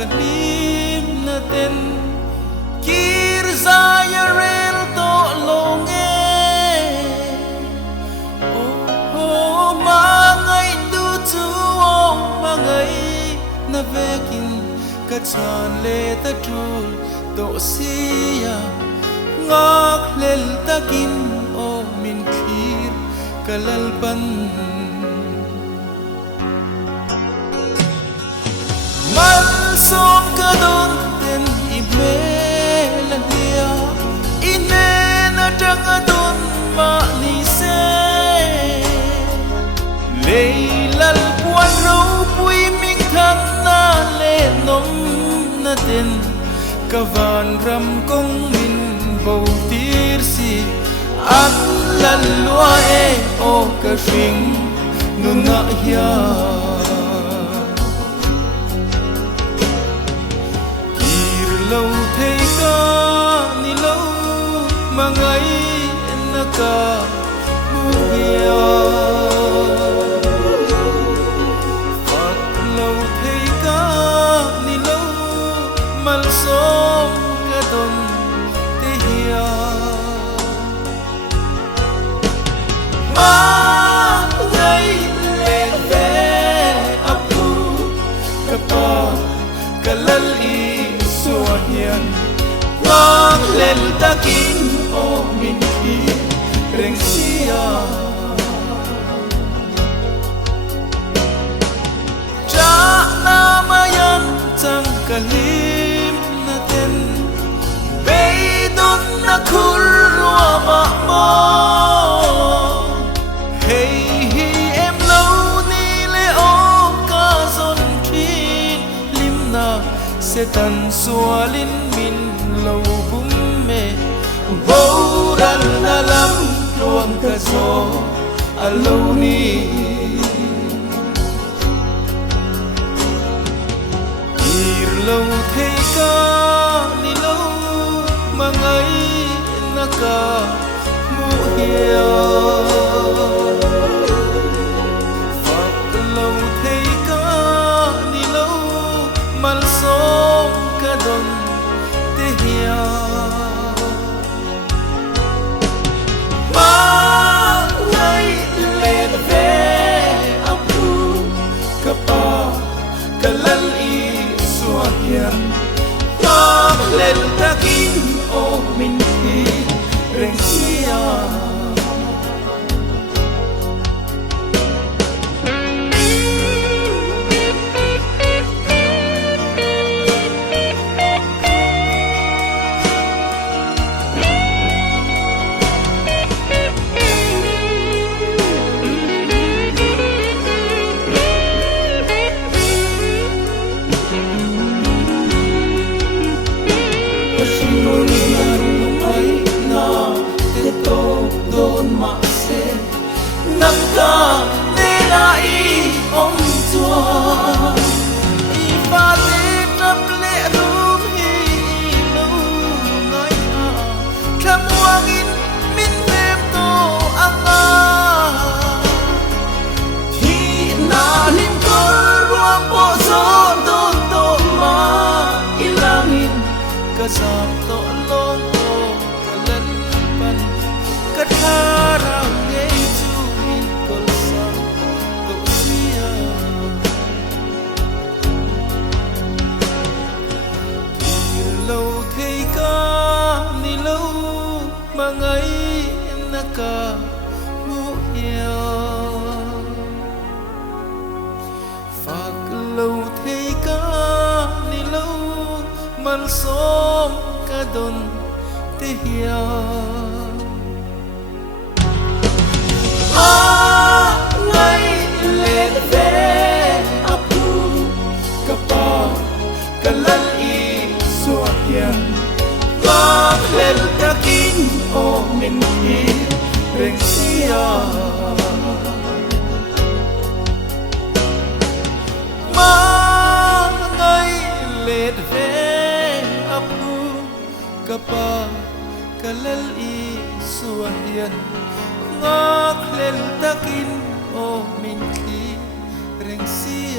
kalim na ten kir zaya rel to longe oh mangai du tu mangai na vekin ka chan le ta tul to sia ngak lel takin o min khir kalal ban mal som ka don ten imela dia ine na tanga don ma ni se leilal puan ro pui ming thang na le nom na ten kavan ram kong min bo tir si an lal lua e o ka ring nu nga ya kir lo thei ka ni lo mangai na ka mu ya fat lo thei ka ni lo mal som ka don te hiya ma ngai le ve apu ka pa ka lal i suwa hian ngang lel takin o min khi reng sia cha na mayan chang kalim na ten bei don na khul ruwa ma mo hey hi em lâu ni le o ka zon thin lim na se tan xua lin min lâu bum me bo ran na lam luang ka zo a lâu ni ir lâu thei ka ni lâu mangai na ka mu hiya phak lâu thei ka ni lâu mal som ka don te hiya ma ngai le ve apu ka pa ka lal i suwa hian ngak lel takin o min khi reng sia nangka nela i om tua i fa te nam le rum hi lo ngai a tham wang in min tem to anga thi na lim ko ro po zo do to ma ilangin ka sam to long o ka lan pan ka thara mangai na ka mu hiya phak lâu thei ka ni lo mal som ka don te hiya ma ngai le ve apu ka pa ka lal i suwa hian ngak lel takin o min khi reng sia ma ngai let ve apu ka pa ka lal i suwa hian ngak lel takin o min khi reng sia